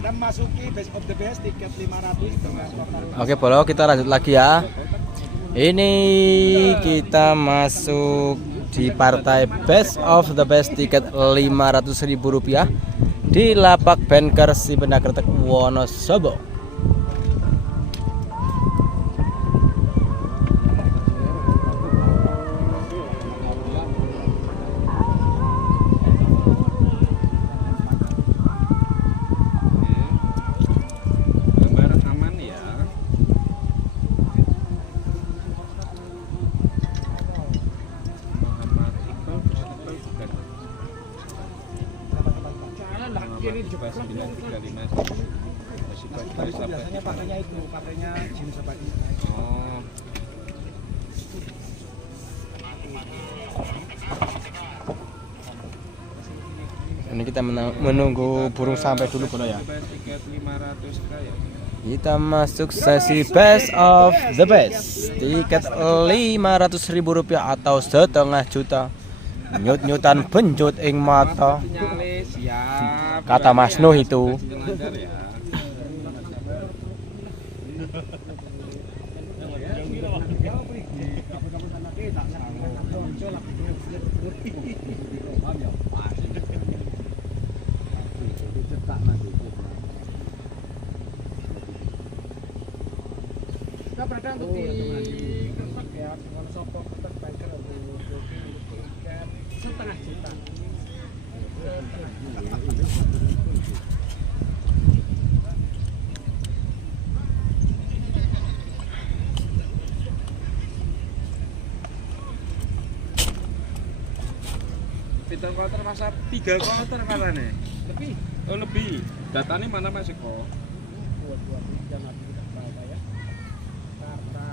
Dan masuki best of the best tiket 500 dengan total. Oke, Bolo, kita lanjut lagi ya. Ini kita masuk di partai best of the best tiket Rp500.000 di lapak Banker Cipenakretek Wonosobo. Biasanya pakainya itu, pakainya jeans seperti itu. Oh. Ini kita menunggu burung sampai dulu, Bolo ya. Tiket 500 kaya. Kita masuk sesi best of the best. Tiket Rp500.000 atau setengah juta. Nyut-nyutan benjut ing mata. Sinyale siap. Kata Mas Nuh itu. Lancar ya. Kita berada untuk di Kertek ya, Wonosobo Kertek Banker untuk tiket setengah juta. Pinter kloter masa 3 kloter katanya. Lebih. Oh lebih. Datanya mana Mas Eko? Buat yang nanti kita bawa ya. Karena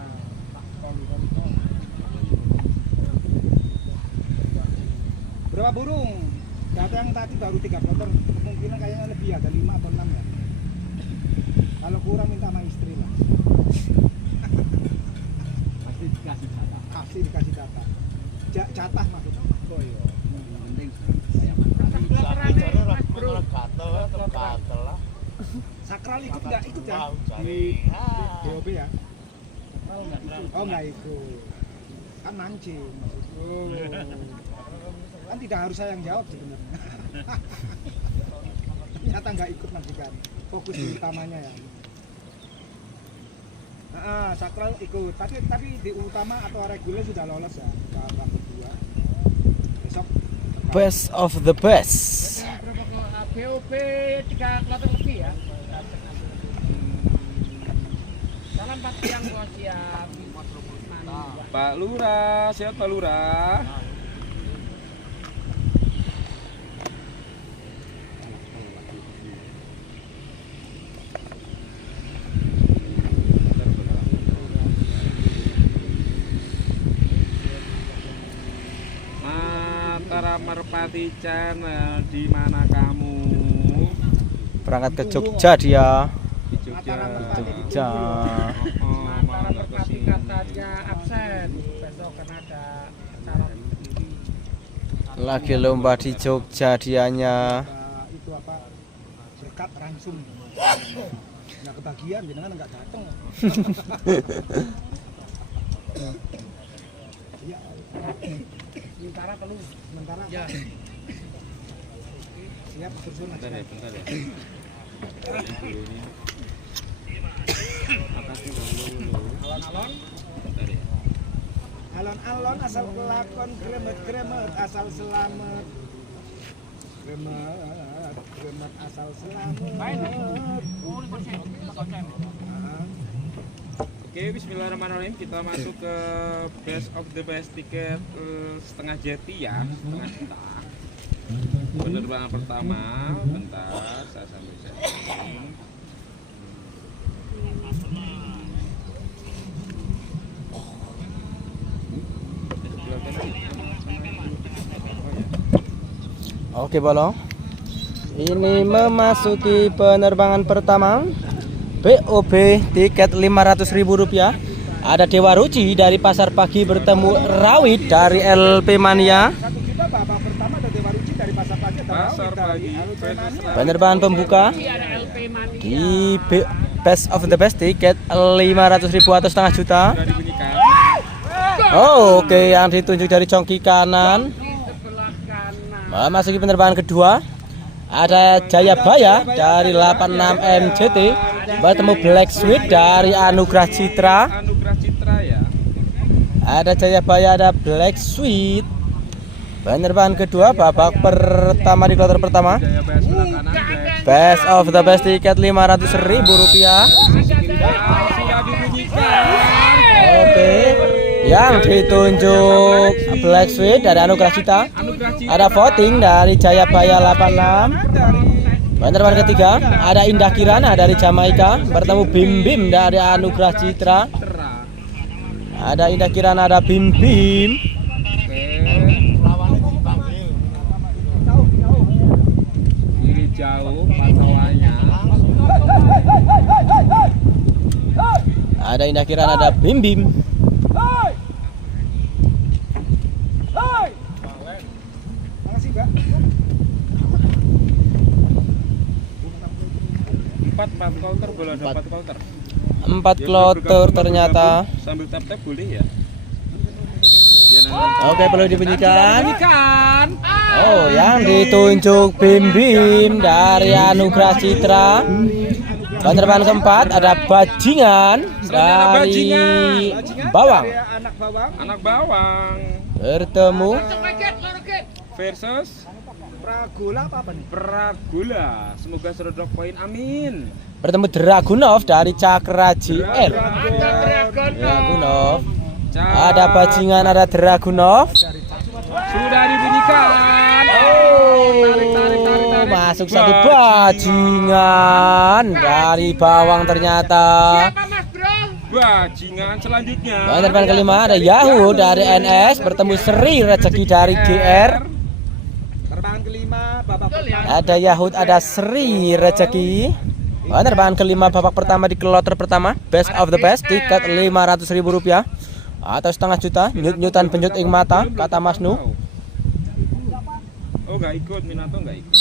Pak Konto. Berapa burung? Data yang tadi baru 3 kloter, kemungkinan kayaknya lebih, ada 5 atau 6 ya. Kalau kurang minta sama istri lah. Pasti dikasih jatah. Pasti dikasih jatah. Jatah maksudnya. Oh iya. Penting saya sakral ikut nggak ikut ya di DOB ya? Oh nggak ikut, kan mancing maksudku. Kan tidak harus saya yang jawab sebenarnya. Ternyata nggak ikut majikan, fokus di utamanya ya. Sakral ikut, tapi di utama atau reguler sudah lolos ya, babak kedua. Besok Best of the best. BOP 3 kloter lebih ya. Salam Pak Siang bos siap. Pak Lurah, siap Pak Lurah. Mataram Merpati Channel, di mana kamu? Berangkat ke Jogja dia. Di Jogja. Jogja. Mataram Merpati katanya absen besok kan ada acara Lagi lomba di Jogja dianya. itu apa berkat langsung nggak kebagian jenengan nggak datang. Ya sementara perlu sementara ya siap bersun Bentar ya, bentar ya. Makasih dulu. alon-alon Bentar ya. alon-alon asal kelakon gremet-gremet asal selamat gremet asal selamat. Oke, bismillahirrahmanirrahim. Kita masuk ke best of the best tiket setengah jeti ya, setengah juta. Penerbangan pertama, bentar, saya sambil setting. Oke, Bolo. Ini memasuki penerbangan pertama. BOB tiket Rp500.000. Ada Dewa Ruci dari Pasar Pagi bertemu Rawit dari LP Mania. 1 juta babak pertama ada Dewa Ruci dari Pasar Pagi. Pasar Pagi versus Penerbangan pembuka di Best of the Best tiket 500.000 atau setengah juta. sudah dibunyikan. Oh, oke, yang ditunjuk dari congki kanan. Memasuki penerbangan kedua. Ada Jayabaya dari 86 MJT bertemu Black Sweet dari Anugrah Citra. Anugrah Citra ya. Ada Jayabaya, ada Black Sweet. Penerbangan kedua babak pertama di kloter pertama. Jayabaya sebelah kanan. Black Best of the Best tiket 500.000 rupiah. sudah dibunyikan. Oke, yang ditunjuk Black Sweet dari Anugrah Citra. Anugrah Citra. Ada voting dari Jayabaya 86. Penerbangan ketiga ada Indah Kirana dari Jamaika bertemu Bim Bim dari Anugrah Citra. Ada Indah Kirana, ada Bim Bim. Kiri jauh pantauannya. Ada Indah Kirana, ada Bim Bim. Makasih, Mbak. Empat counter boleh ada 4 counter. 4 Ya, kloter bergabung, ternyata. bergabung, sambil tap boleh ya. Ya, Oke, perlu dibunyikan. Dibunyikan. Oh, yang ditunjuk Bim Bim dari Anugrah Citra. Penerbangan keempat ada Bajingan dari Bawang Dari anak bawang. Anak bawang bertemu versus Pragola apa nih? Pragula. Semoga serodok poin, amin. Dragunov dari Cakra JR. Dragunov. Ada Bajingan, ada Dragunov. Sudah dibunyikan. Tarik. Masuk satu Bajingan dari Bawang ternyata. Bajingan selanjutnya. Penerbangan kelima ada Yahoo dari NS bertemu Sri Rezeki dari GR. Penerbangan kelima babak pertama. Ada Yahoo, ada Sri Rezeki. Penerbangan kelima babak pertama di kloter pertama. Best of the Best tiket 500.000 rupiah atau setengah juta. Nyut-nyutan penjut ing mata kata Mas Nu. Oh, nggak ikut, Minato nggak ikut.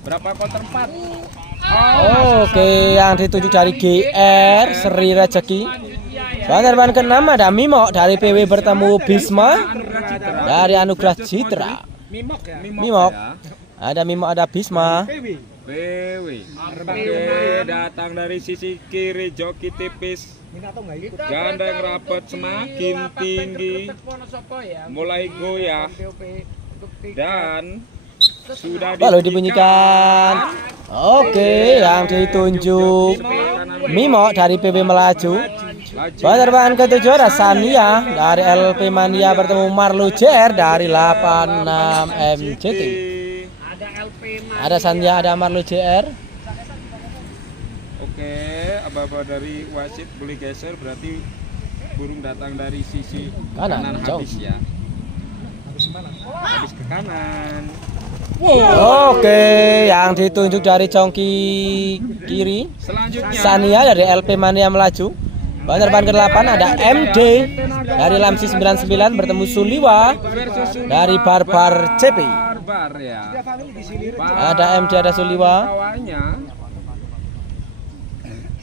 Berapa counter 4? Oke, yang ditunjuk dari GR Sri Rezeki. Penerbangan keenam ada Mimo dari PW bertemu Bisma dari Anugrah Citra. Mimok ya. Mimok. Ya. Ada Mimo, ada Bisma. PW. PW. Oke, datang dari sisi kiri joki tipis. Minato nggak ikut. Ganda yang rapat semakin tinggi. Mulai goyah. Dan sudah Lalu dibunyikan. Oke, yang ditunjuk Mimo dari PB Melaju. Penerbangan ketujuh ada Sania dari LP Mania bertemu Marlo JR dari 86 MJT. Ada Sania, ada Marlo JR. Oke, aba-aba dari wasit boleh geser, berarti burung datang dari sisi Kanan, jauh. habis ya. Habis ke kanan. Oke, yang ditunjuk dari congki kiri Selanjutnya Sania dari LP Mania Melaju. Penerbangan ke-8 ada MD dari Lamsi 99 bertemu Suliwa dari Barbar CP. Barbar ya. Dia family di sini. Ada MD, ada Suliwa. Bawahnya.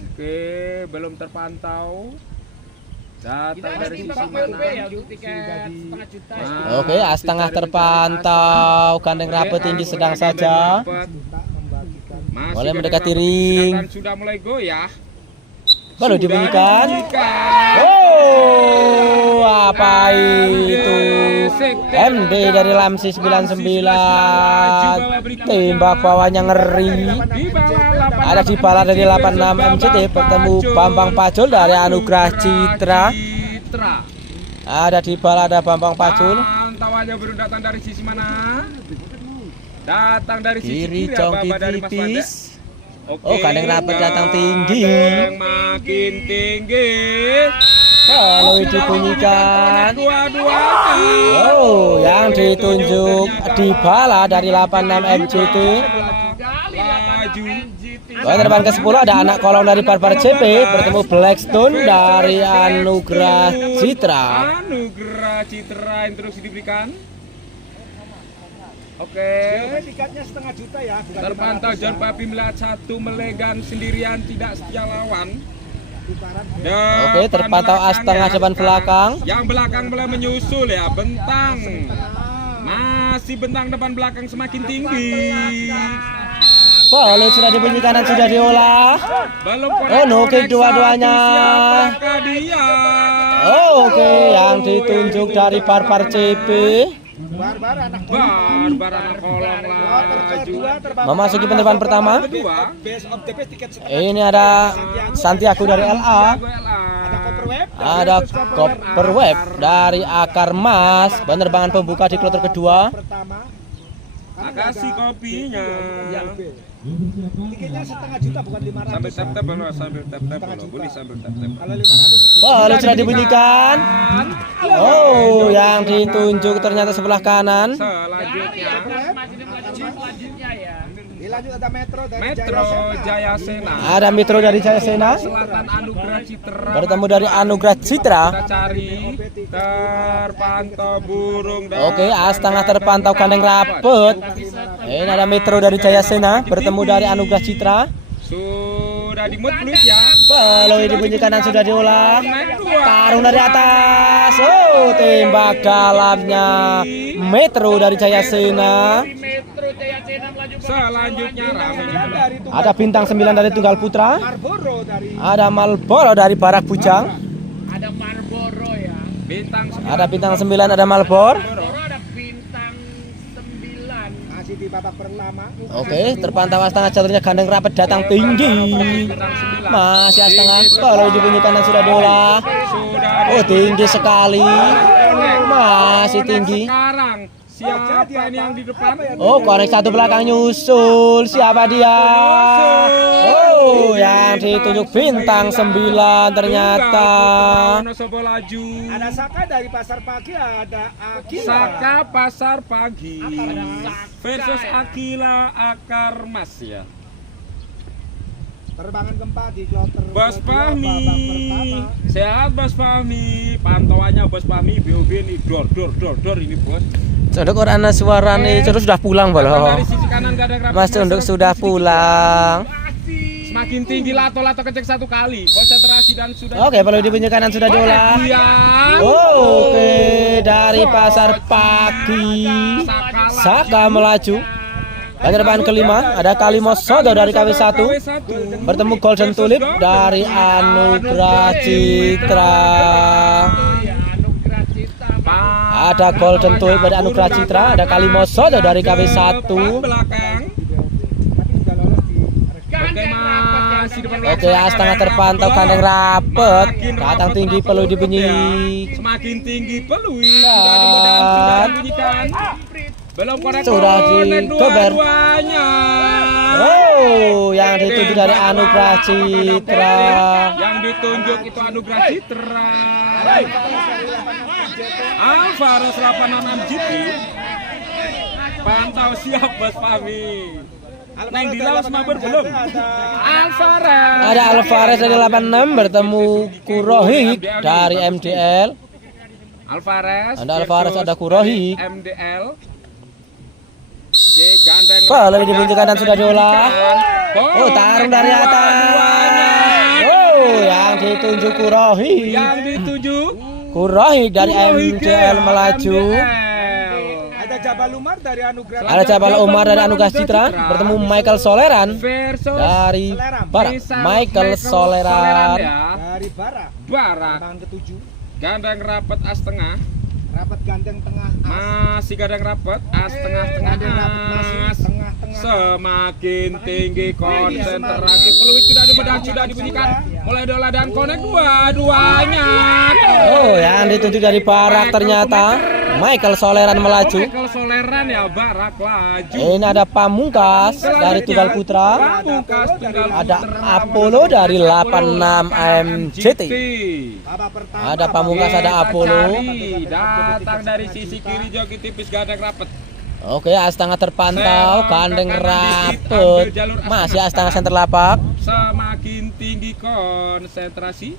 Oke, belum terpantau. Datang dari sisi mana? Oke, setengah terpantau. Gandeng rapet tinggi sedang saja. Mulai mendekati ring. Sudah mulai goyah. Baru dibunyikan. Oh, apa itu? MD dari Lamsi 99. Tembak bawahnya ngeri. Di bawah 8 Ada Dibala dari 86 MCT bertemu Bambang Pacul dari Anugrah Citra. Ada Dibala, ada Bambang Pacul. Pantauannya baru datang dari sisi mana? Datang dari sisi Kiri kiri, congki apa-apa dari Mas Wanda? tipis. Oke, Oh, Gandeng rapet datang tinggi. Gandeng makin tinggi. Kalau dibunyikan. Dua-duanya. Oh, yang ditunjuk Dibala dari 86 MCT. Laju. Penerbangan ke-10 ada anak kolong dari Barbar CP bertemu Blackstone dari Anugrah Citra. Anugerah Citra instruksi diberikan. Oke. Tiketnya setengah juta ya, bukan Terpantau 500 John ya. Papi melihat satu melegan sendirian tidak setia lawan. Putaran Oke, terpantau as tengah depan belakang. Yang belakang mulai menyusul ya, bentang. Masih bentang depan belakang semakin tinggi. Peluit sudah dibunyikan dan sudah diolah. Belum Oh, no kick dua-duanya. Siapakah dia? Oke, yang ditunjuk dari Barbar CP Barbar anak Barbar anak kolong laju. memasuki penerbangan pertama. Kedua, Best of the best tiket setengah. Ini ada Santiago dari LA, Ada Koper Web. ada Koper Web dari Akar Mas. Penerbangan pembuka di kloter kedua. Pertama. makasih kopinya. Tiketnya setengah juta bukan 500. Sambil ya. tap-tap belum, sambil tap-tap belum. Boleh sambil tap-tap. Kalau 500 sepuluh. Peluit sudah dibunyikan. Oh, yang ditunjuk ternyata sebelah kanan. Selanjutnya Dilanjut ada Metro dari Metro Jaya Jayasena. Ada Metro dari Jayasena Selatan Anugerah Citra. bertemu dari Anugerah Citra. Kita cari terpantau burung dan Oke, as tengah terpantau gandeng rapet. Ini ada Metro dari Jayasena bertemu dari Anugerah Citra. sudah dimut fluid ya. Peluit dibunyikan dan sudah diolah. Tarung dari atas. Oh, tembak dalamnya Metro dari Jayasena. Selanjutnya ramai di belakang. Ada bintang 9 dari Tunggal Putra. Marlboro dari Ada Marlboro dari Barak Bujang. Bintang Ada bintang 9 ada Marlboro. masih di babak pertama. Oke, terpantau as tengah jalurnya gandeng rapet datang tinggi. Masih as tengah. Peluit dibunyikan dan sudah diolah. Oh, tinggi sekali. Masih tinggi. Sekarang siapa ini yang di depan? Oh, korek satu belakang nyusul. Siapa dia? Oh, yang ditunjuk bintang 9 ternyata. Wonosobo laju. Ada Saka dari Pasar Pagi, ada Akila. Saka Pasar Pagi versus Akila Akar Mas ya. Terbangan keempat di kloter Bos kedua, Fahmi, babak pertama. sehat Bos Fahmi. Pantauannya Bos Fahmi BOB ini dor ini bos. Cenduk orang suara nih, Cenduk sudah pulang Dari boloh. sisi kanan gak ada kerabat. Mas Cenduk sudah pulang. Semakin tinggi lato kecek satu kali. Konsentrasi dan sudah. Oke, peluit dibunyikan dan sudah diolah. Kemudian, Oke, dari Pasar Pagi Saka melaju. Penerbangan kelima ada Kalimo Sodo dari KW1 bertemu Golden Tulip dari Anugerah Citra. Ada Golden Tulip dari Anugerah Citra, ada Kalimo Sodo dari KW1. belakang. Tapi sudah lolos di Oke masih depan Oke, as tengah terpantau gandeng rapet, datang tinggi peluit dibunyi. Semakin tinggi peluit sudah dimudahkan, sudah dibunyikan. Belum konek Sudah digober. dua-duanya. Oh, yang ditunjuk dari Anugerah Citra. Yang ditunjuk itu Anugerah Citra. Alvaros 86 GT. Pantau siap Bos Fahmi. Neng di Laos Mabur belum? Alvarez. Ada Alvarez dari 86 bertemu Kurohik dari MDL. Alvarez. Ada Alvarez, versus ada Kurohik. MDL. Oke, gandeng. Peluit dibunyikan dan sudah diolah. Oh, tarung dari atas. Oh, yang ditunjuk Kurohik. Yang dituju Kurohik dari MDL melaju. ada Jabal Umar dari Anugerah. Ada Jabal Umar dari Anugerah Citra bertemu Michael Soleran versus dari Barak. Michael Soleran. ya. Dari Barak. Barak. Terbangan ketujuh. Gandeng rapet as tengah. Rapat gandeng tengah. Masih gandeng rapet as tengah-tengah Gandeng rapat masih as. tengah-tengah. Semakin tinggi konsentrasi peluit sudah dimedang, sudah dibunyikan. Mulai dola dan konek dua-duanya. Oh, yang ditunjuk dari Barak ternyata Michael Soleran melaju. Michael Soleran ya, Barak laju. Ini ada Pamungkas dari Tunggal Putra. Pamungkas Tunggal Ada Putra. Apollo dari 86 MJT. Babak pertama. Ada Pamungkas, ada Apollo. Cari, datang dari sisi kiri joki tipis gandeng rapet. Oke, Astana terpantau, gandeng rapet. Masih Astana center lapak. Semakin tinggi konsentrasi.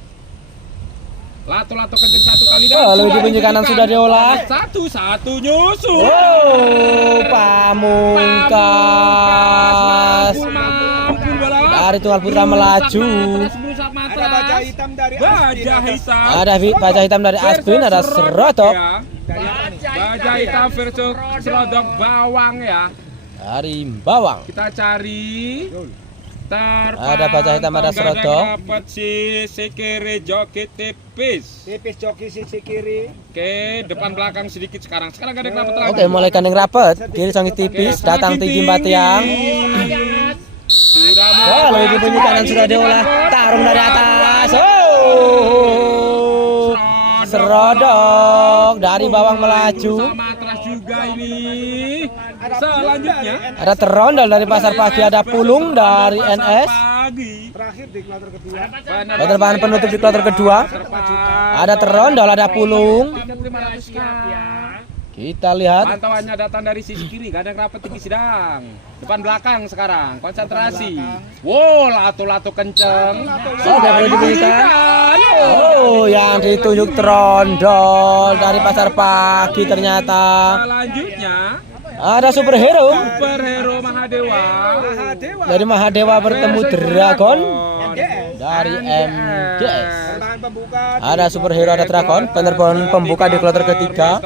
Lato-lato kenceng satu kali dan Lalu sudah dibunyi kanan sudah diolah. Satu nyusul. Oh, Pamungkas. Mampu balap. Dari Tunggal Putra melaju. Berusak matras. Ada baja hitam dari Baja hitam. Ada baja hitam dari Asbin, ada Serodok Dari apa nih? Baja hitam versus Serodok bawang ya. dari Bawang. Kita cari Ada baja hitam, ada Serodok. Dapat si Sekere joki tipis. Tipis joki sisi kiri. Oke, depan belakang sedikit sekarang. Sekarang gak ada kenapa lagi. Oke, mulai gandeng rapet. Kiri songit tipis, datang tinggi Batiang. Sudah Lalu dibunyi kanan sudah diolah. Tarung dari atas. Oh, Serodok dari Bawang melaju. sama matras juga ini. Selanjutnya Ada Terondol dari Pasar Pagi, ada Pulung dari NS. pagi. Terakhir di kloter kedua. Penerbangan penutup di kloter kedua. Ada Terondol, ada Pulung. Kita lihat. Pantauannya datang dari sisi kiri, kadang rapat tinggi sedang. Depan belakang sekarang, konsentrasi. Wow, lato-lato kenceng. Sudah boleh dibunyikan. Oh, yang ditunjuk Terondol dari Pasar Pagi ternyata. Selanjutnya Ada superhero superhero Mahadewa dari Mahadewa bertemu Dragon MDS. dari MDS. Penerbangan pembuka. Ada superhero, ada Dragon. Penerbangan pembuka di kloter ketiga.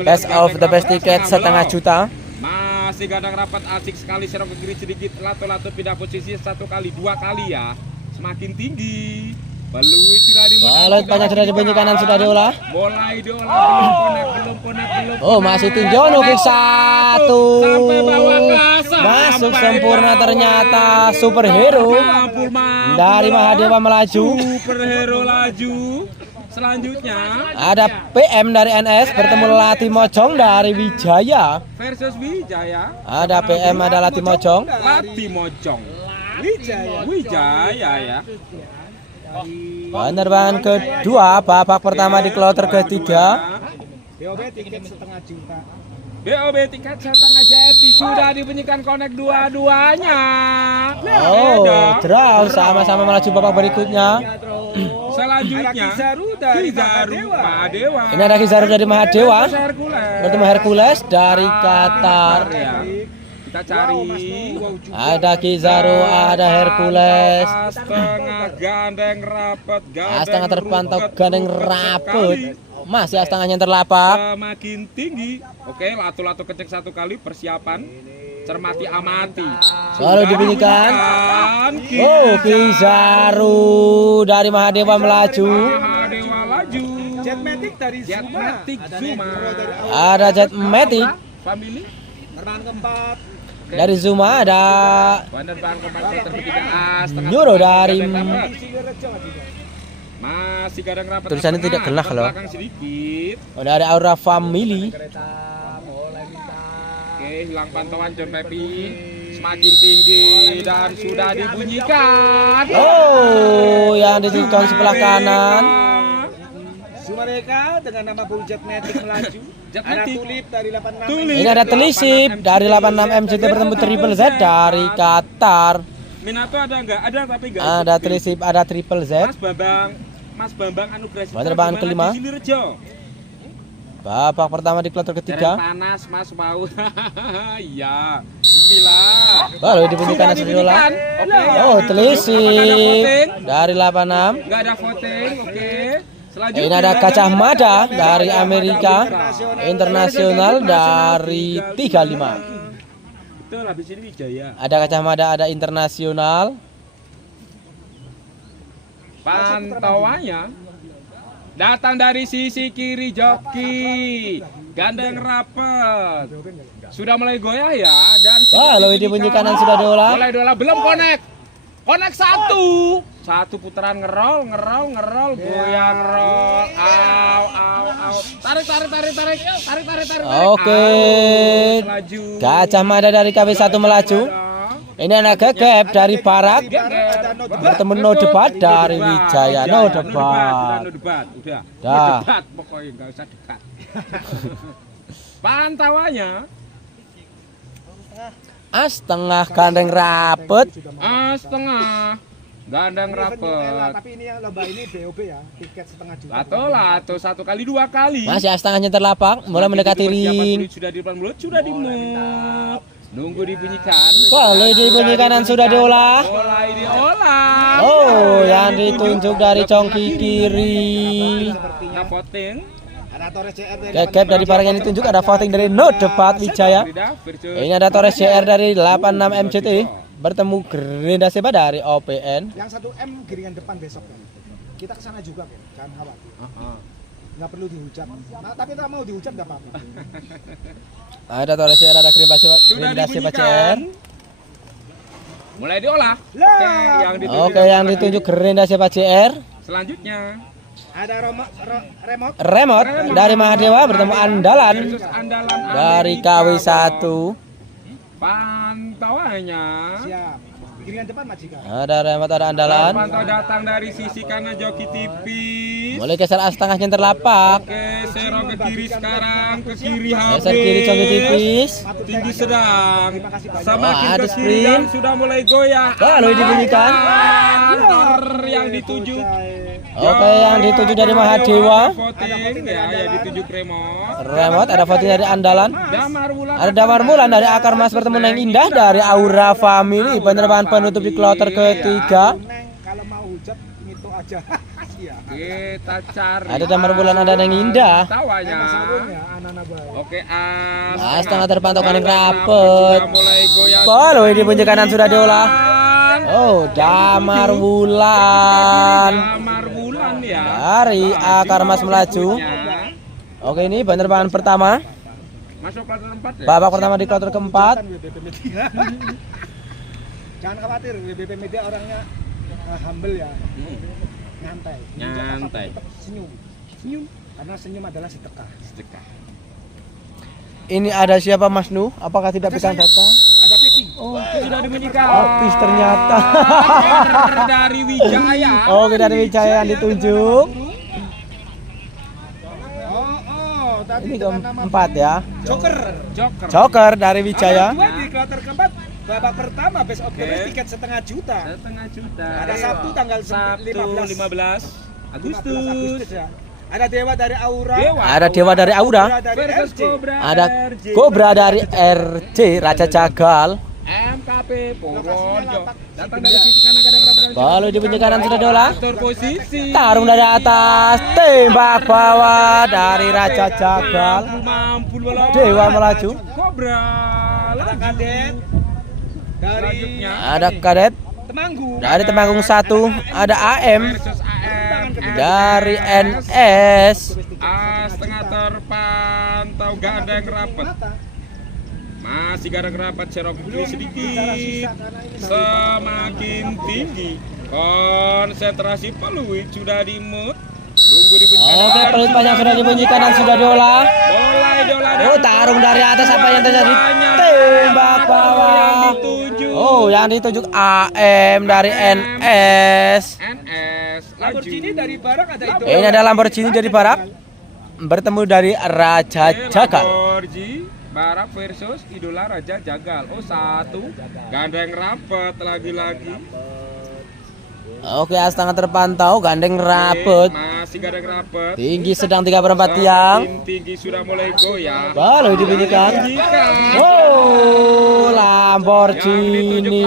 Best of the best tiket setengah juta. Masih gadang rapat, asik sekali, serong ke kiri sedikit, lato-lato pindah posisi satu kali, dua kali ya. Semakin tinggi. Belum sudah dimulai. Balut panjang sudah dibunyi, kanan sudah diolah. Mulai diolah, belum konek. Oh, masih tinggi. Oh, kick satu. Sampai bawah kasa. Masuk sempurna ternyata superhero Mampu. dari Mahadewa melaju. Superhero laju. Selanjutnya Ada PM dari NS bertemu Lati Mojong dari Wijaya. versus Wijaya. Ada PM, ada Lati Mojong. Lati Mojong. Wijaya ya. Penerbangan kedua, babak pertama di kloter ketiga. BOB tiket setengah juta. BOB tiket setengah jeti sudah dibunyikan konek dua-duanya. Oh, draw sama-sama melaju babak berikutnya. Selanjutnya Kizaru dari Kizaru Mahadewa. Ini ada Kizaru dari Mahadewa Hercules. bertemu Hercules dari Qatar. Ya. Kita cari Ada Kizaru, ada Hercules. Setengah gandeng rapet, Astana terpantau gandeng rapet. Masih astanganya terlapak. semakin tinggi. Oke, lato-lato kenceng satu kali, persiapan. Cermati amati. Selalu dibunyikan. Oh, Kizaru dari Mahadewa melaju. Mahadewa laju. Jetmatic dari Zuma. Jetmatic Zuma. Ada Jetmatic Family. Penerbangan keempat. dari Zuma, ada Penerbangan keempat kloter ketiga. Setengah Nyuro dari Sidorejo juga. masih kadang rapat. Tulisannya tidak tengah, gelap loh. belakang sedikit. ada Aura Family. Oke, hilang pantauan John Pepi. Semakin tinggi dan sudah dibunyikan. Oh, yang ditunjukkan sebelah kanan. Zuma Reka dengan nama Bull Jetmatic melaju. Ada Jetmatic. Tulip dari 86. Tulip. Ini ada Telisip dari 86 MCT bertemu Triple Z dari Qatar. Minato ada enggak? Ada tapi enggak. Ada Telisip, ada Triple Z. Mas Bambang Anugrah. Penerbangan kelima. Di Silirejo. Babak pertama di kloter Derek ketiga. panas Mas mau. Iya. Bismillah. Baru dibunyikan Nasiola. Oke. Oh, Telisip voting? dari 86. Enggak ada voting. Oke. Selanjutnya Ini ada Gajah Mada dari Amerika. Internasional dari 35. Betul, habis ini Wijaya. Ada Gajah Mada, ada internasional. Pantauannya datang dari sisi kiri joki. Gandeng rapet. Sudah mulai goyah ya dan Lalu dibunyi kanan sudah diolah. mulai dola belum konek. Konek satu putaran ngerol, goyang roll, au, tarik. Oke. Melaju. Gajah Mada dari KB1 melaju. Ini anak gegep dari Barak bertemu No Debat dari Wijaya. No Debat. Udah. Dah. Debat pokoknya enggak usah debat. Pantauannya Setengah gandeng rapet. setengah Gandeng Ini venue Ella, rapet. tapi ini yang lomba ini BOB ya, tiket setengah juta. Atau 1 kali 2 kali. Masih setengahnya terlapak, mulai mendekati ring. Sudah di depan mulut, sudah di mut. Nunggu dibunyikan. Kalau dibunyikan dan sudah diolah. Mulai diolah. Oh, yang ditunjuk dari congki kiri. Sepertinya Nah, voting. ada Torres CR dari Gagap dari barang yang ditunjuk, ada voting dari No Debat Wijaya. Ini ada Torres CR dari 86 MCT bertemu Gerinda Seba dari OPN. yang 1M giringan depan besok kan. Kita kesana juga kan, jangan khawatir. Nggak perlu dihujat. Nah, tapi tak mau dihujat nggak apa-apa. Ada Torres CR, ada Sudah Gerinda Seba CR. dibunyikan. Mulai diolah. Lah. Oke, yang ditunjuk. Oke, yang ditunjuk Gerinda Seba CR. Selanjutnya Ada remote Remote dari Mahadewa bertemu Andalan versus andalan dari Amerika. KW1. Pantauannya. siap. Giringan depan majikan. Ada Remote, ada Andalan. Pantau datang dari sisi kanan joki tipis. Mulai geser setengahnya terlapak. Oke, Sero ke kiri sekarang, ke kiri Geser kiri congki tipis. Tinggi sedang. Terima kasih banyak. Semakin Wah, ke ada kiri sprint. dan sudah mulai goyah. Kalau dibunyikan. Antar yang dituju. Oke, yang dituju dari Mahadewa. Voting ya, yang dituju remote. Remote, ada voting dari Andalan. Damar Wulan. Ada Damar Mulan dari Akar Mas bertemu Neng Indah dari Aura Family. Penerbangan penutup di kloter ketiga. Neng, kalau mau hujat itu aja. Iya. Kita cari. Ada Damar Bulan, ada Neng Indah. Tawanya. Ya, anak-anak baik. Oke, Setengah terpantau kanan rapet. Sudah mulai goyah. Kalau ini bunyi kanan sudah diolah. Oh, Damar Wulan Damar Wulan ya. dari Akar Mas melaju. Oke, ini penerbangan pertama. Masuk kloter 4 ya. Babak pertama di kloter keempat. WBB Media. Jangan khawatir, WBB Media orangnya humble ya. Nyantai. Nyantai. Tetap senyum. Senyum. Karena senyum adalah sedekah. Sedekah. Ini ada siapa Mas Nu? Apakah tidak bisa data? Ada Pepi. Oh, Sudah dibunyikan. Opis ternyata. Nomor dari Wijaya. Oke, dari Wijaya yang ditunjuk. Tadi Ini dengan nama keempat ya. Joker. Joker. Joker dari Wijaya. Dua di kloter keempat. Babak pertama best of the Oke. rest tiket setengah juta. Setengah juta. Ada Sabtu tanggal Sabtu 15 15 Agustus Agustus. ya. Ada Dewa dari Aura. Ada Dewa dari Aura. Cobra dari Versus RJ. Cobra. Ada RJ. Cobra dari RJ Raja Jagal. MKP Purworejo. Datang dari sisi kanan kadang kadang. Kalau di kanan sudah dola. Atur posisi. Tarung dari atas, tembak bawah dari Raja Jagal. Mampu bola. Dewa melaju. Cobra. Ada Kadet dari Selanjutnya Ada Kadet Temanggung. dari Temanggung 1. Ada AM versus AM. dari NS. Setengah terpantau gandeng rapet. Masih gandeng rapat serok kiri sedikit. Semakin tinggi. Konsentrasi peluit sudah di mood. Tunggu dibunyikan. Oke, peluit panjang sudah dibunyikan dan sudah diolah. Dola. Oh, tarung dari atas, apa yang terjadi? Tembak bawah. Oh, yang ditunjuk AM dari NS. NS. Lamborghini dari Barak ada itu. Ini ada Lamborghini dari Barak bertemu dari Raja Jagal. Lamborghini Barak versus Idola Raja Jagal. Oh, satu. Gandeng rapet lagi-lagi. Oke, setengah terpantau, gandeng rapet. Masih gandeng rapet. Tinggi sedang 3/4 tiang. Semakin tinggi sudah mulai goyah. Baru dibunyikan. Oh, Lamborghini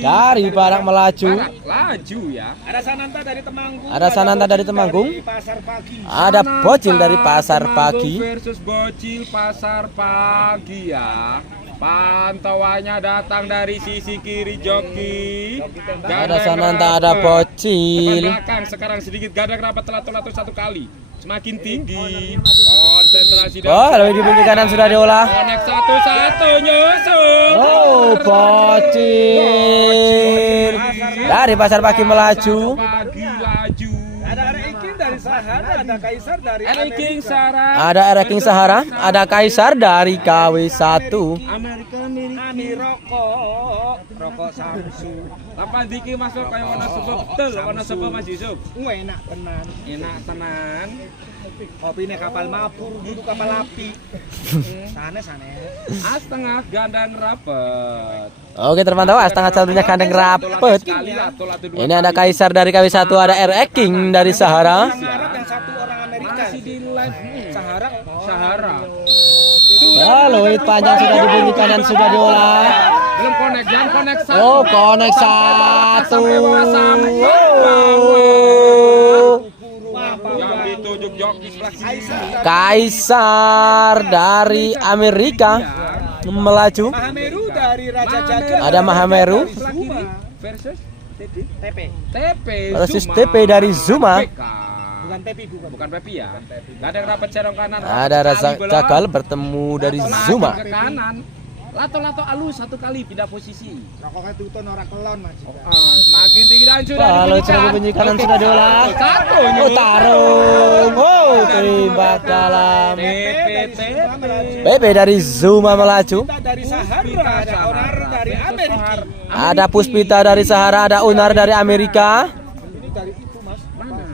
dari Barak melaju. Barak laju ya. Ada Sananta dari Temanggung. Ada Sananta dari Temanggung. Dari Pasar Pagi. Ada Bocil dari Pasar Pagi. Versus Bocil Pasar Pagi ya. Pantauannya datang dari sisi kiri joki. Ada Sananta, ada Bocil. Belakang sekarang sedikit gandeng rapat telat-telat satu kali. Semakin tinggi. Konsentrasi Oh, lalu dibunyikan dan sudah diolah. Konek satu-satu nyusul. Oh, Bocil dari Pasar Pagi melaju. Pagi laju. Ada Ikin dari Sahara, ada kaisar dari Eri King Amerika. Sarah. Ada King Sahara, ada kaisar dari KW1. Amerika Ani rokok, rokok Samsu. Lapan diki masuk kayak ono sopo betul, ono sopo Mas Yusuf. Enak tenan. Enak tenan. Kopine kapal mabur, dulu kapal api. Sanes. Setengah gandang rapet. Oke, terpantau setengah satunya kandang rapet. Sekali atau Ini ada kaisar dari KW1, ada King dari Sahara. Orang Arab yang satu orang Amerika. masih di live Sahara. Sahara. Halo, panjang sudah dibunyikan dan sudah diolah. Belum connect, jangan connect satu. Oh, konek satu. Yang ditunjuk joki sebelah Kaisar dari Amerika melaju. Mahameru dari Raja Jagat. Ada Mahameru. sebelah kiri versus TP. TP Versus Zuma. TP dari Zuma. BK. Bukan Tepi, bukan. Bukan Pepi ya. Gak ada yang rapat cerong kanan. Ada Raja Jagal bertemu dari Zuma. Ke kanan. Lato-lato alus satu kali pindah posisi. Rokoknya tutun ora kelon, Mas. Semakin tinggi dan sudah Kalau sudah dibunyikan dan sudah diolah. Taruh. Oh, tarung. Oh, tembak dalam. PP dari Zuma melaju. Kita dari Sahara, ada Onar dari Amerika. Ada Puspita dari Sahara, ada Unar dari Amerika. Ini dari itu, Mas. Mana?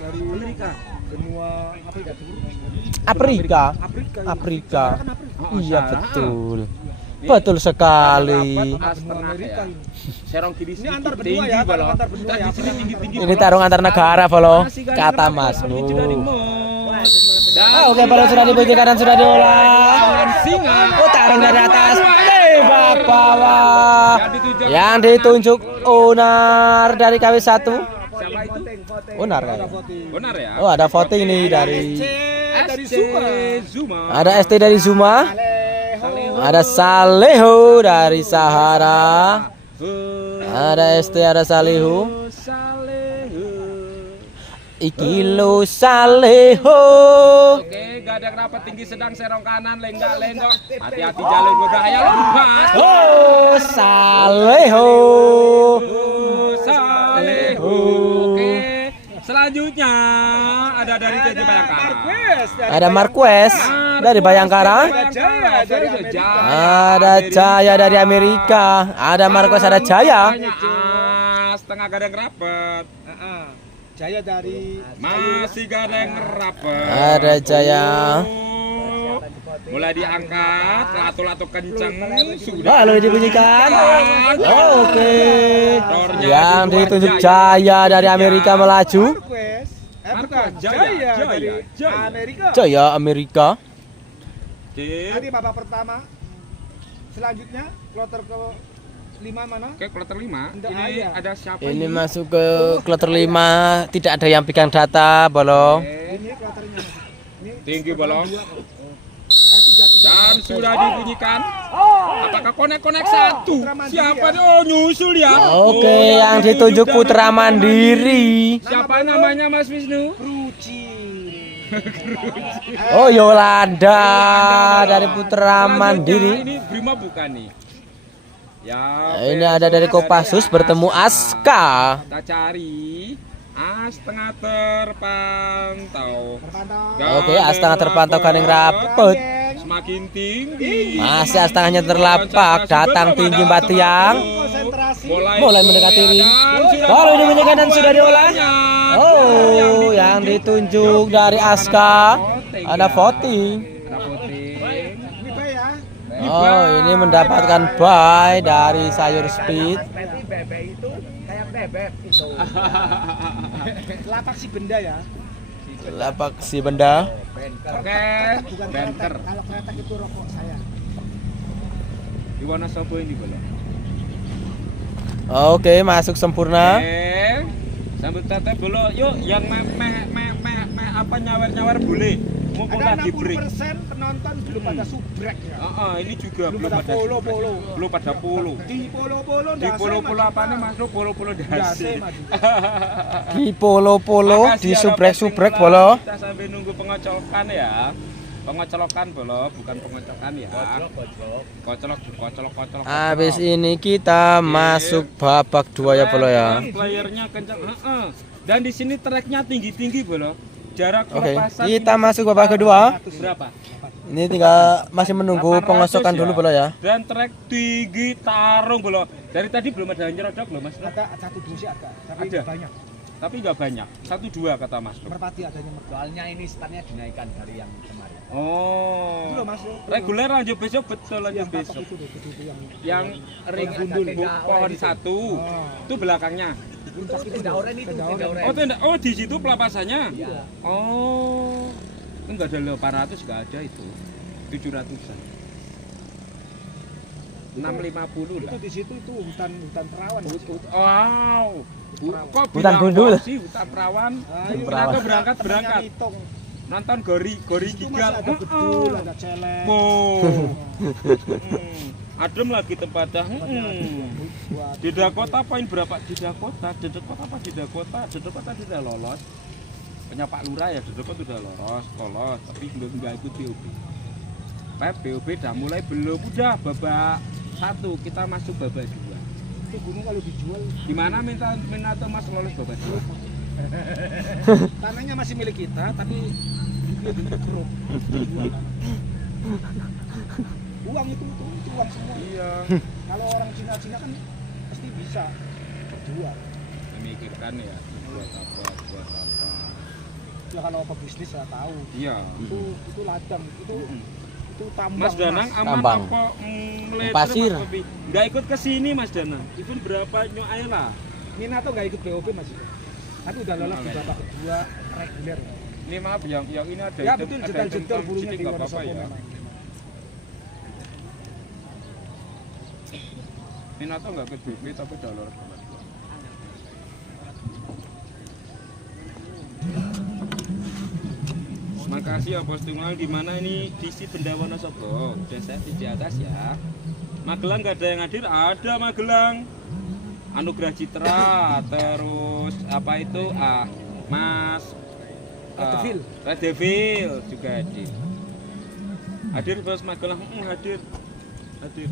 Dari Amerika. benua Afrika. Afrika. Afrika. Iya, betul. Betul sekali. Amerika. Serong kiri Ini antar benua ya, antar benua ya. tinggi. Ini tarung antar negara, Bolo. Kata Mas Nu. Oke, Bolo sudah dibunyikan dan sudah diolah. Singa. Oh, tarung dari atas. Tembak bawah. Yang ditunjuk Unar dari KW1. Siapa itu? Unar kan? Benar ya? Oh, ada voting nih dari Dari Zuma. ada ST dari Zuma. Ada Saleho dari Sahara. Ada ST, ada Saleho. Ikilo Saleho. Oke, gak ada rapat tinggi sedang serong kanan lenggak. Hati-hati jalur berbahaya lompat. Oh, Saleho. Saleho. Oke. Selanjutnya ada dari JJ Bayangkara. Ada Marquez dari Bayangkara. Ada Jaya dari Amerika. Ada Marquez, ada Jaya. Setengah gadang rapet. Jaya dari Masih gadang rapet. Ada Jaya. Mulai diangkat, lato-lato kenceng sudah. Lalu dibunyikan. Oke. Tornya Yang di luar ditunjuk Jaya dari Amerika melaju. Marquez. Bukan, Jaya dari Jaya. Amerika. Jaya Amerika. Oke. Tadi babak pertama. Selanjutnya kloter ke 5 mana? Oke, kloter 5. Nggak Ini ada. ada siapa Ini ini? masuk ke kloter 5. Tidak ada yang pegang data, Bolo. Ini kloternya. Ini Tinggi bolong. 3. Dan sudah dibunyikan. Apakah konek-konek satu? Siapa nih? Oh, nyusul ya. Oke, yang ditunjuk Putra Mandiri. Siapa namanya Mas Wisnu? Ruci. Oh, Yolanda dari Putra Mandiri. Ini Brima bukan nih? Ya. Ini ada dari Kopassus bertemu Aska. Kita cari. Setengah terpantau. Oke, setengah terpantau kaning rapet. Semakin tinggi. Masih setengahnya terlapak, datang tinggi Mbak Tiang. Konsentrasi. Mulai mendekati ring. Kalau dibunyikan dan sudah diolah. Oh, yang ditunjuk dari Aska. Ada voting. Ada voting. Wiba ya. Oh, ini mendapatkan buy dari Sayur Speed. Bebek itu kayak bebek itu. Lapak si benda ya. Lapak si benda. Oke. Bukan Banter. kretek. Kalau kretek itu rokok saya. Di Wonosobo ini boleh. Oke, masuk sempurna. Sambut tete bolo. Yuk, yang apa nyawer-nyawer boleh. Mumpung Ada lagi break. 60% penonton belum pada subrek ya. Ini juga Belum belum pada ada polo-polo. belum pada polo. Di polo-polo Di polo-polo apa nih masuk polo-polo dasi. Di polo-polo, di subrek-subrek bolo. Kita sambil nunggu pengocolokan ya. Pengocolokan bolo, bukan pengocokan ya. Kocolok. Habis ini kita masuk babak 2 ya bolo ya. Playernya kencang. Dan di sini treknya tinggi-tinggi bolo. jarak Oke, pelepasan kita masuk babak kedua. berapa? Ini tinggal masih menunggu 800 pengosokan ya. dulu bolo ya. Dan trek tinggi tarung bolo. Dari tadi belum ada yang nyerocok belum Mas? Ada satu dua sih ada, tapi Ada. banyak. Tapi nggak banyak. 1-2 kata Mas. Merpati adanya merpati. Soalnya ini startnya dinaikkan dari yang kemarin. Oh. Itu loh Mas. Reguler lanjut besok betul lanjut yang besok. itu loh, itu yang Yang ring gundul. pohon satu Oh. itu belakangnya. puncak itu Tenda loh, oren itu, tenda tenda oren. oren. Oh tenda, oh di situ pelepasannya. Iya. Oh. Enggak ada 800 enggak ada itu. 700-an. 650 lah. Itu di situ itu hutan perawan. Mas. Wow. Kok Hutan bilang gundul. kok sih hutan perawan? Ayo, Perawan. Kenapa berangkat temennya berangkat? Ngitung. Nonton gori Itu gigal. masih ada bedul, ada celeng. Wow. Adem lagi tempatnya. Buat Di Dakota poin berapa? Di Dakota apa di Dakota? Di Dakota tidak lolos. Punya Pak Lurah ya, di Dakota sudah lolos, tapi belum nggak ikut BOB. BOB udah mulai belum, udah babak 1 kita masuk babak 2. itu gunung kalau dijual Gimana Minato Mas lolos babak 2? tanahnya masih milik kita, tapi dia bentuk grup. Uang itu uang semua. Iya. Kalau orang Cina kan pasti bisa jual. Memikirkan ya buat apa. Ya kalau pebisnis saya tahu. Iya. Itu ladang, itu tambang. Mas Danang aman Tambang. apa meleter Pasir. Mas Bobi? Nggak ikut ke sini Mas Danang. Itu berapa nyoai lah. Minato nggak ikut BOP Mas. Tapi udah lolos di Oke. babak kedua reguler. Ini maaf yang ini ada Ya hitam- betul, ada jedal-jedal hitam burunya sedikit, di nggak apa-apa Wonosobo ya. memang. Minato nggak ikut BP tapi udah lolos. Makasih ya Bos Tunggal, di mana ini di si Benda Wonosobo. Udah saya di atas ya. Magelang nggak ada yang hadir? Ada Magelang. Anugerah Citra, terus apa itu? Mas Red Devil. Red Devil juga hadir. Hadir Bos Magelang, hadir. Hadir.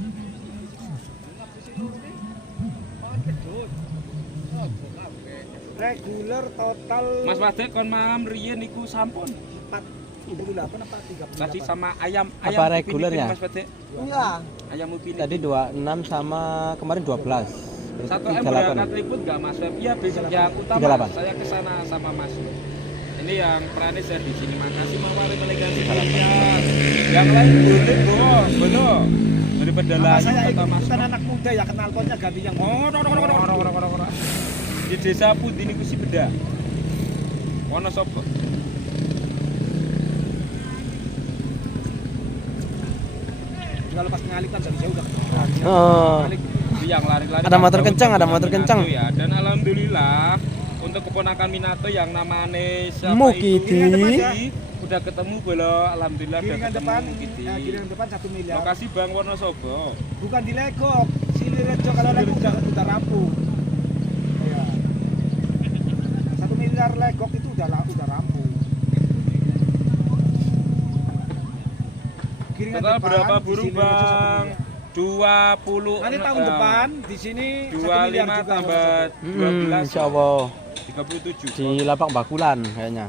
Reguler total Mas Wadek kon malam riyen niku sampun. 48 apa 38? Tadi sama ayam Apa Upin regulernya? Ipin, Mas Wadek. Iya. Ayam Upin Tadi Ipin. 26 sama kemarin 12. Satu M 38. berangkat ribut nggak Mas Web? Iya besok yang utama 38. saya ke sana sama Mas Web. Ini yang Pranis saya di sini. Makasih Mawari Melegasi kalian. Yang lain boleh boh, dari pedalaman Saya kata Mas ikutan Web. anak muda ya kenal potnya ganti yang Di desa Putih ini kusi beda. Wonosobo. kalau pas ngalih kan dari jauh udah Oh. Balik yang lari-lari. Ada motor kan kencang, jauh ada dengan motor Minato kencang. Ya. Dan alhamdulillah untuk keponakan Minato yang namanya siapa Mukidi. itu udah ketemu belo, alhamdulillah udah giringan ketemu depan Mukidi. giringan depan 1 miliar. Makasih Bang Wonosobo. Bukan di Legok, sini Rejo kalau Legok udah rampung. Iya. 1 miliar Legok itu udah rampung. Giringan Total depan, berapa di burung sini Rejo 1 Bang? miliar. 20. Nanti tahun depan di sini 1 miliar 25 juga. tambah 12. Insya Allah 37. di lapak Bakulan kayaknya.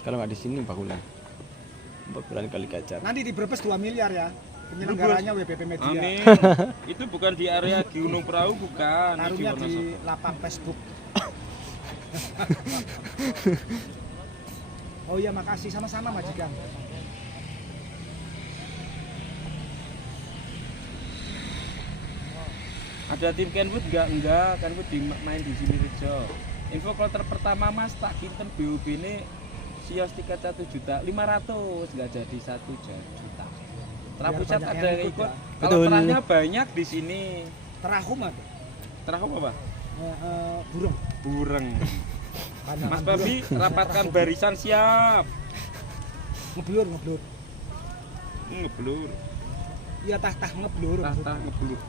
Kalau nggak di sini Bakulan. Bakulan kali kacar. Nanti di Brebes 2 miliar ya. Penyelenggaranya WPP Media. Amin. Itu bukan di area Gunung Perahu bukan. Ini Taruhnya Wonosobo. di lapang Facebook. Oh iya makasih sama-sama majikan. Ada tim Kenwood enggak, Kenwood main di sini Rejo. Info kloter pertama Mas tak kinten BUB ini sios tiket 1.500.000 enggak jadi 1 juta. Terapusat banyak ada yang yang ikut, ikut. ya. Kalau Betul. terahnya banyak di sini. Terahum ada. Terah apa? Burung. Bureng. Pandangan Mas burung. Babi rapatkan barisan siap. Ngeblur. Ngeblur. Iya tah ngeblur. Tah ngeblur.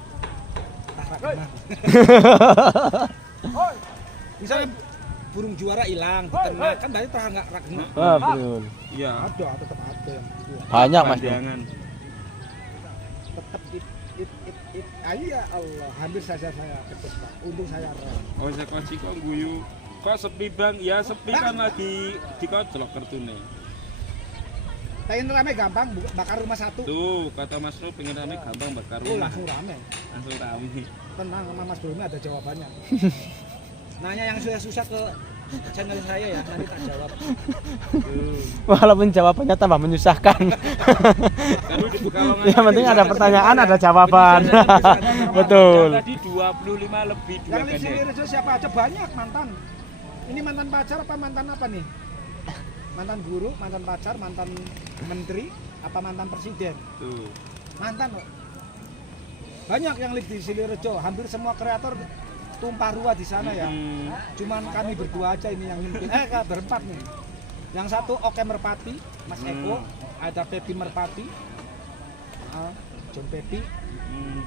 Tah rakna. Misalnya burung juara hilang, diternak kan berarti tah nggak rakna. Ah, betul. Iya. Ada, tetap ada yang juara. Banyak Mas. Pandangan. Tetap ya Allah, hampir saja saya ketebak. Untung saya rem. Oh, saya kunci kok guyu. Kok sepi bang? Ya sepi kan lagi dikoclok kartunya. Pengen rame gampang, bakar rumah satu. Tuh kata Mas Bro pengen rame gampang bakar Oh, rumah. langsung rame. Langsung rame. Tenang, sama Mas Bro ini ada jawabannya. Nanya yang susah-susah ke channel saya ya, nanti tak jawab. Tuh. Walaupun jawabannya tambah menyusahkan. Kan di Pekalongan. Yang penting ada pertanyaan, ada jawaban. Betul. Tadi 25 lebih dua Yang live pendek. Silirejo siapa aja banyak mantan. Ini mantan pacar apa mantan apa nih? Mantan guru, mantan pacar, mantan menteri, apa mantan presiden? Tuh. Mantan kok. Banyak yang live di Silirejo, hampir semua kreator tumpah ruah di sana ya. Cuman kami berdua aja ini yang mimpin. Berempat nih. Yang satu Oke Merpati, Mas Eko, ada Pepi Merpati, John Pepi,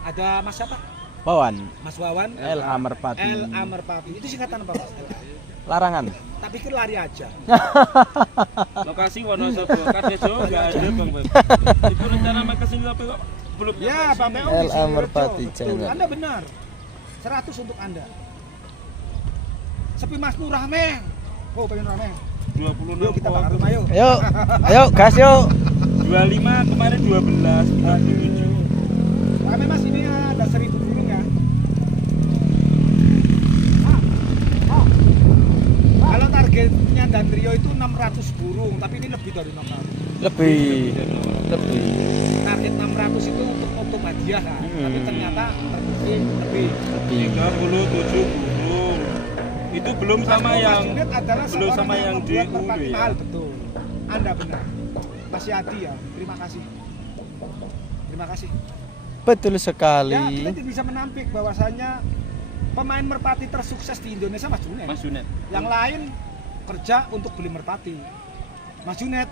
ada Mas siapa? Wawan, Mas Wawan, LA Merpati. LA Merpati. Itu singkatan apa Mas? Larangan. Tak pikir lari aja. Lokasi Wonosobo, Kardejo enggak ada Bang Beb. Itu rencana mau kesini tapi kok belum Ya, Bang Beo di LA Silirejo. Merpati, Betul. jangan. Anda benar. 100 untuk Anda. Sepi Mas Nur rame. Oh, pengen rame. 26. Yuk kita bakar rumah yuk. Ayo, ayo gas yuk. 25 kemarin 12. Rame Mas, ini ada 1000 burung ya. Kalau targetnya Dandrio itu 600 burung, tapi ini lebih dari 600. Lebih. Target 600 itu untuk hadiah kan, tapi ternyata terbukti lebih. 37 burung. Itu belum sama Mas yang Junet adalah belum seorang sama yang di membuat Ulu merpati ya. mahal, betul. Anda benar. Mas Yadi ya, terima kasih. Terima kasih. Betul Ya, sekali. kita bisa menampik bahwasanya pemain merpati tersukses di Indonesia Mas Junet. Mas Junet. Yang lain kerja untuk beli merpati. Mas Junet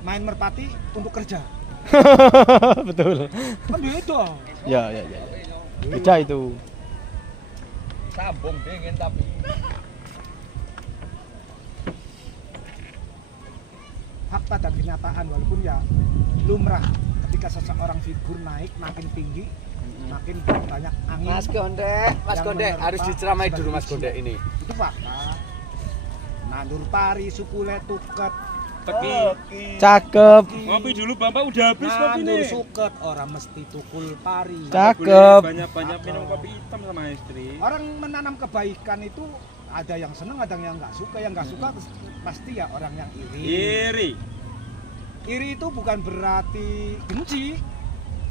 main merpati untuk kerja. Betul. Kan beda. Ya. Beda itu. Sambung pengen tapi Fakta dan kenyataan, walaupun ya lumrah ketika seseorang figur naik makin tinggi, makin banyak angin. Mas Gonde Yang menerpa harus diceramai dulu Mas sebagai Gonde isu. ini. Itu fakta. Nandur pari, sukule, tuket, Teki. Cakep. Ngopi dulu Bapak udah habis kopi nandur nih. suket, orang mesti tukul pari. Cakep. Banyak-banyak minum kopi hitam sama istri. Orang menanam kebaikan itu ada yang seneng, ada yang nggak suka. Yang nggak suka pasti ya orang yang iri. Iri. Iri itu bukan berarti benci.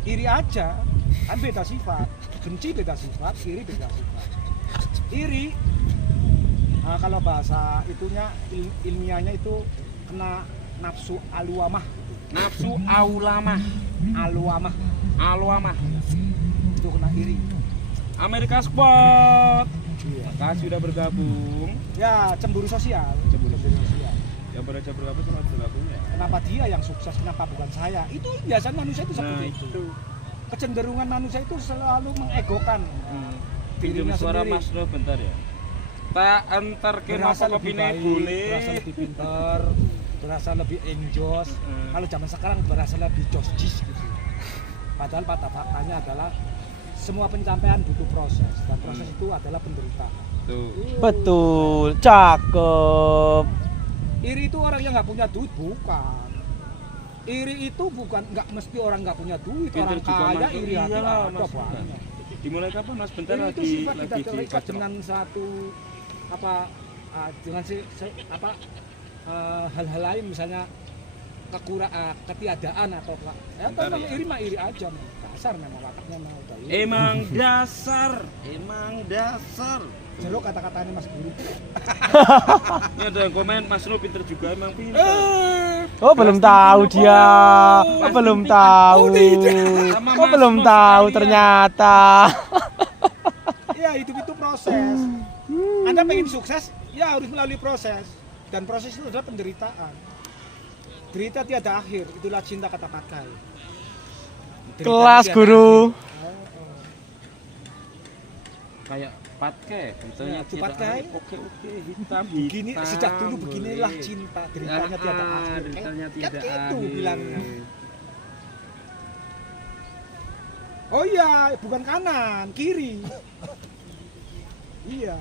Iri aja, kan beda sifat. Benci beda sifat, iri beda sifat. Iri, nah, kalau bahasa itunya ilmiahnya itu kena nafsu aluamah. Nafsu aulamah. Aluamah Aluamah. itu kena iri. Amerika Sport. Iya. Makasih sudah bergabung. Ya cemburu sosial. Cemburu sosial. Yang berada bergabung sama bergabung ya. Kenapa dia yang sukses, kenapa bukan saya? Itu biasanya manusia itu seperti Nah, itu. itu. Kecenderungan manusia itu selalu mengegokan Pinjam dirinya suara sendiri. Mas Bro bentar ya. Tak antar ke Berasa kopi lebih ini baik, boleh. berasa lebih pintar, berasa lebih enjoy. Mm. Kalau zaman sekarang berasa lebih josjis gitu. Padahal pada faktanya adalah semua pencapaian butuh proses dan proses itu adalah penderitaan. Tuh. Betul. Cakep. Iri itu orang yang nggak punya duit bukan. Iri itu bukan nggak mesti orang nggak punya duit, Pinter orang juga kaya masuk. iri hati Iyalah, ada Mas. banyak. Dimulai kapan Mas? Bentar Iri lagi itu sifat tidak lagi terikat di dengan satu apa dengan apa hal-hal lain misalnya ketiadaan atau ya Bentar memang ya. iri mah iri aja dasar memang wataknya mah udah iri. Emang dasar. Jeruk kata-katanya Mas Guru. Ini ada yang komen Mas Bro pinter juga emang pinter. Oh, belum tahu dia. Oh, belum tahu. Oh, belum tahu ternyata. Ya hidup itu proses. Anda pengen sukses, ya harus melalui proses. Dan proses itu adalah penderitaan. Derita tiada akhir, itulah cinta kata pakai. Derita Kelas tiada guru. akhir. Kayak patke, bentuknya Ya, patkai. Oke, hitam. Begini hitam, sejak dulu boleh. beginilah cinta, deritanya tiada akhir. Deritanya Kan tidak gitu akhir. bilangnya. Oh iya, bukan kanan, kiri. Iya.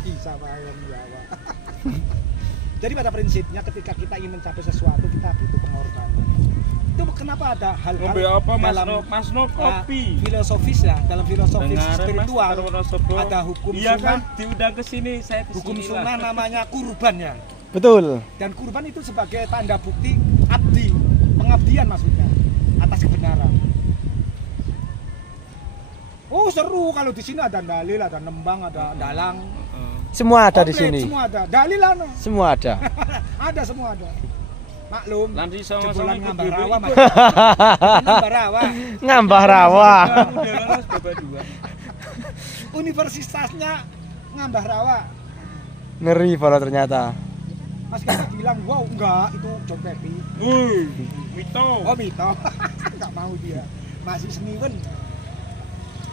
Bisa paham Jawa. Jadi pada prinsipnya ketika kita ingin mencapai sesuatu kita butuh pengorbanan. Itu kenapa ada hal-hal Ngombe apa Mas dalam Nok? Mas Nok kopi. filosofis ya, dalam filosofis Dengar, Mas, spiritual karo Wonosobo. ada hukum Iya sunnah. kan, diundang ke sini saya ke Hukum sini sunnah lah. namanya kurban ya. Betul. Dan kurban itu sebagai tanda bukti abdi, pengabdian maksudnya atas kebenaran. Oh seru kalau di sini ada dalil, ada nembang, ada dalang. Semua ada di Komplit, sini. Semua ada. Dalil ano. Semua ada. Ada semua ada. Maklum. Nanti sama-sama Jebolan ikut ngambah dulu, rawa ikut. mas. Ngambah rawa. Ngambah rawa. Udah lolos babak 2. Universitasnya ngambah rawa. Ngeri kalau ternyata. Mas kita bilang wow enggak itu John Pepi. Mito. Oh Mito. Enggak mau dia. Masih seniwen.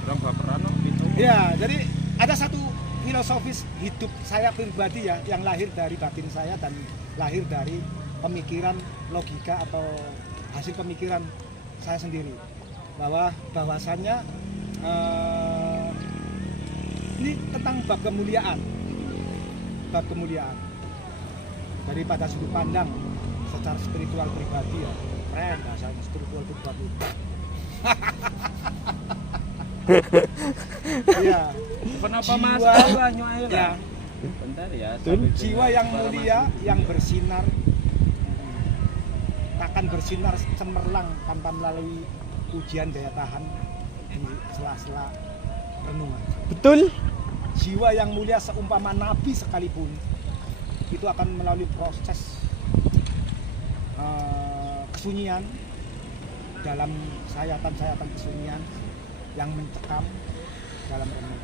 Orang baperan kok Mito. Ya, jadi ada satu filosofis hidup saya pribadi ya yang lahir dari batin saya dan lahir dari pemikiran logika atau hasil pemikiran saya sendiri bahwasannya ini tentang bab kemuliaan daripada sudut pandang secara spiritual pribadi ya keren bahasanya spiritual pribadi. Iya. Kenapa Mas Jiwa- Ayu banyu air? Ya. Bentar ya. Betul. sambil Jiwa yang mulia yang bersinar takkan bersinar cemerlang tanpa melalui ujian daya tahan di sela-sela renungan. Betul. Jiwa yang mulia seumpama nabi sekalipun itu akan melalui proses kesunyian dalam sayatan-sayatan kesunyian yang mencekam dalam renungan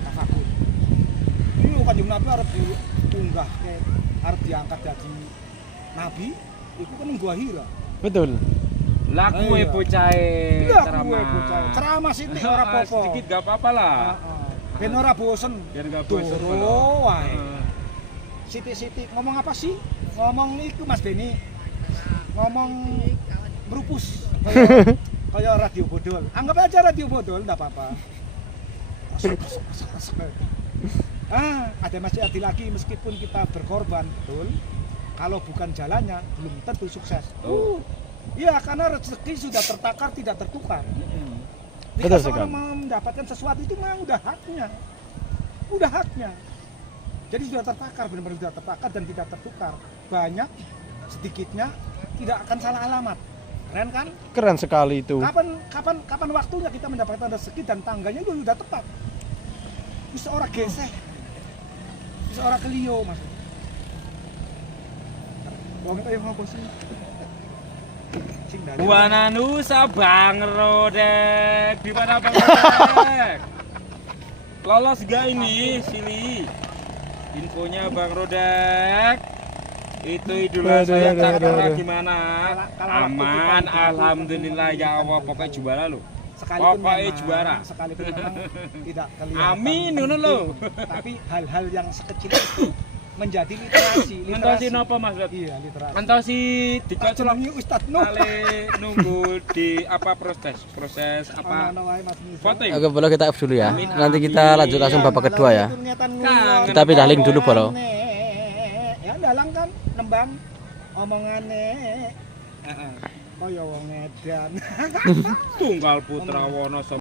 tafakur. Ini kanjeng Nabi harus diunggah harus diangkat jadi nabi itu kan gua hira. Betul. Laku Iya. bocah Iya gue bocah. Ceramah sithik ora apa-apa. Sedikit gak apa-apa lah. Heeh. Ben ora bosen. Biar gak bosen. Doro wae. Heeh. Sithik-sithik ngomong apa sih? Ngomong iku Mas Beni. Ngomong berupus. Kayak radio bodol. Anggap aja radio bodol enggak apa-apa. Ada masih ada lagi meskipun kita berkorban betul. Kalau bukan jalannya belum tentu sukses. Iya, karena rezeki sudah tertakar tidak tertukar. Jika Betul seorang sekali. mendapatkan sesuatu itu memang udah haknya. Jadi sudah tertakar, benar-benar sudah tertakar dan tidak tertukar. Banyak, sedikitnya tidak akan salah alamat. Keren kan? Keren sekali itu. Kapan waktunya kita mendapatkan rezeki dan tangganya itu sudah tepat. Bisa orang geseh, bisa orang kelio mas. Wong ayo ngopo sih? Sing dari- Buana Nusa Bang Rodek. Di mana Bang Rodek? Lolos gak ini Sili? Infonya Bang Rodek. Itu idola saya cara gimana? Kalau waktu Aman, kita- alhamdulillah ya Allah, pokoknya juara lo. Sekalipun Pokoknya memang- juara. sekalipun memang tidak kelihatan Amin, ngono lho. tapi hal-hal yang sekecil itu menjadi literasi. Entosi napa Mas Rod? Iya, literasi. Entosi Tak dikocok jelangi Ustaz Nuh. kali nunggu di apa proses apa Ono wae Mas Nisa. voting. Oke, boleh kita off dulu ya. Amin, Nanti amin. kita lanjut langsung babak kedua ya. Kangen. Kita pindah link dulu, Bolo. Ya dalang kan nembang omongane. Heeh. Kaya wong edan. Tunggal Putra Wonosobo